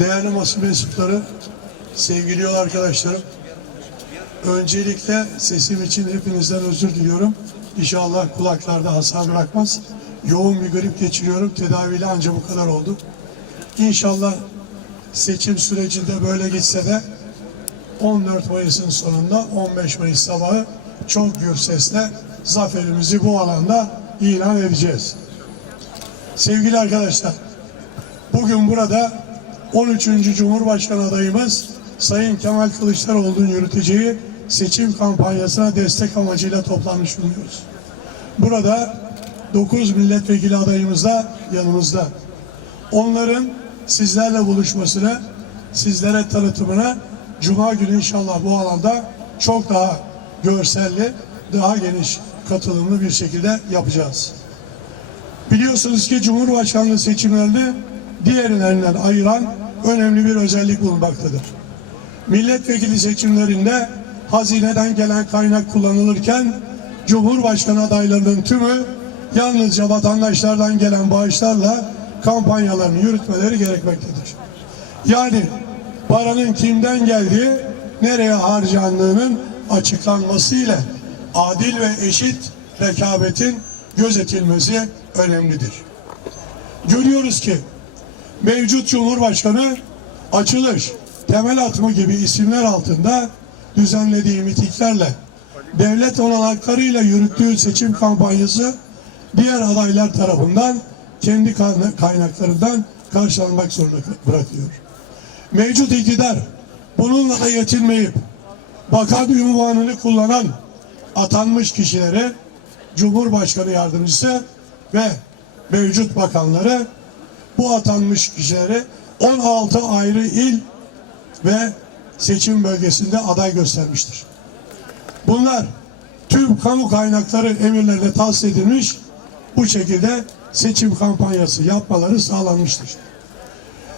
Değerli basın mensupları, sevgili yol arkadaşlarım. Öncelikle sesim için hepinizden özür diliyorum. İnşallah kulaklarda hasar bırakmaz. Yoğun bir grip geçiriyorum. Tedaviyle anca bu kadar oldu. İnşallah seçim sürecinde böyle gitse de 14 Mayıs'ın sonunda 15 Mayıs sabahı çok gür sesle zaferimizi bu alanda ilan edeceğiz. Sevgili arkadaşlar, bugün burada 13. Cumhurbaşkanı adayımız Sayın Kemal Kılıçdaroğlu'nun yürüteceği seçim kampanyasına destek amacıyla toplanmış bulunuyoruz. Burada 9 milletvekili adayımız da yanımızda. Onların sizlerle buluşmasını, sizlere tanıtımını Cuma günü inşallah bu alanda çok daha görselli, daha geniş katılımlı bir şekilde yapacağız. Biliyorsunuz ki Cumhurbaşkanlığı seçimlerini diğerlerinden ayıran önemli bir özellik bulunmaktadır. Milletvekili seçimlerinde hazineden gelen kaynak kullanılırken Cumhurbaşkanı adaylarının tümü yalnızca vatandaşlardan gelen bağışlarla kampanyalarını yürütmeleri gerekmektedir. Yani paranın kimden geldiği, nereye harcandığının açıklanması ile adil ve eşit rekabetin gözetilmesi önemlidir. Görüyoruz ki mevcut Cumhurbaşkanı açılış, temel atma gibi isimler altında düzenlediği mitiklerle devlet olanaklarıyla yürüttüğü seçim kampanyası diğer adaylar tarafından kendi kaynaklarından karşılanmak zorunda bırakıyor. Mevcut iktidar bununla da yetinmeyip bakan ünvanını kullanan atanmış kişileri Cumhurbaşkanı yardımcısı ve mevcut bakanları bu atanmış kişileri 16 ayrı il ve seçim bölgesinde aday göstermiştir. Bunlar tüm kamu kaynakları emirlerle tahsis edilmiş bu şekilde seçim kampanyası yapmaları sağlanmıştır.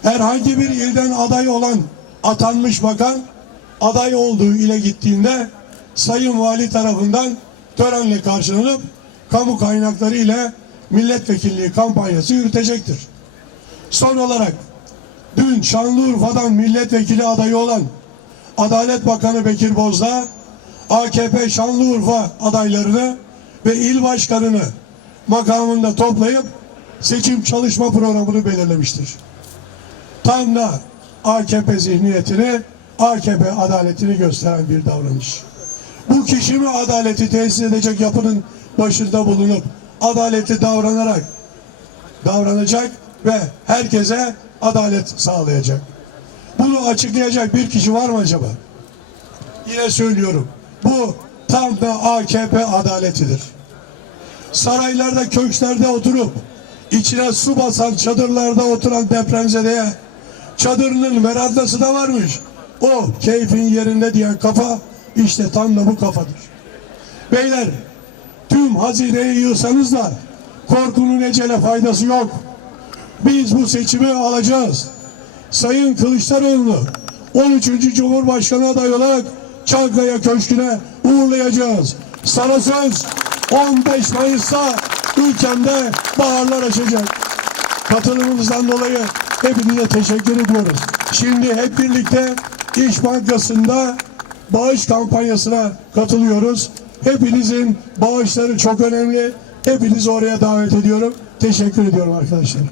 Herhangi bir ilden aday olan atanmış bakan aday olduğu ile gittiğinde Sayın Vali tarafından törenle karşılanıp kamu kaynakları ile milletvekilliği kampanyası yürütecektir. Son olarak dün Şanlıurfa'dan milletvekili adayı olan Adalet Bakanı Bekir Bozdağ AKP Şanlıurfa adaylarını ve il başkanını makamında toplayıp seçim çalışma programını belirlemiştir. Tam da AKP zihniyetini, AKP adaletini gösteren bir davranış. Bu kişi mi adaleti tesis edecek yapının başında bulunup adaleti davranarak davranacak ve herkese adalet sağlayacak. Bunu açıklayacak bir kişi var mı acaba? Yine söylüyorum. Bu tam da AKP adaletidir. Saraylarda, köşklerde oturup içine su basan çadırlarda oturan depremzedeye çadırının verandası da varmış. O keyfin yerinde diyen kafa işte tam da bu kafadır. Beyler tüm hazineyi yığsanız da korkunun ecele faydası yok. Biz bu seçimi alacağız. Sayın Kılıçdaroğlu 13. Cumhurbaşkanı adayı olarak Çankaya Köşkü'ne uğurlayacağız. Sana söz 15 Mayıs'ta ülkemde baharlar açacak. Katılımınızdan dolayı hepinize teşekkür ediyoruz. Şimdi hep birlikte İş Bankası'nda bağış kampanyasına katılıyoruz. Hepinizin bağışları çok önemli. Hepinizi oraya davet ediyorum. Teşekkür ediyorum arkadaşlar.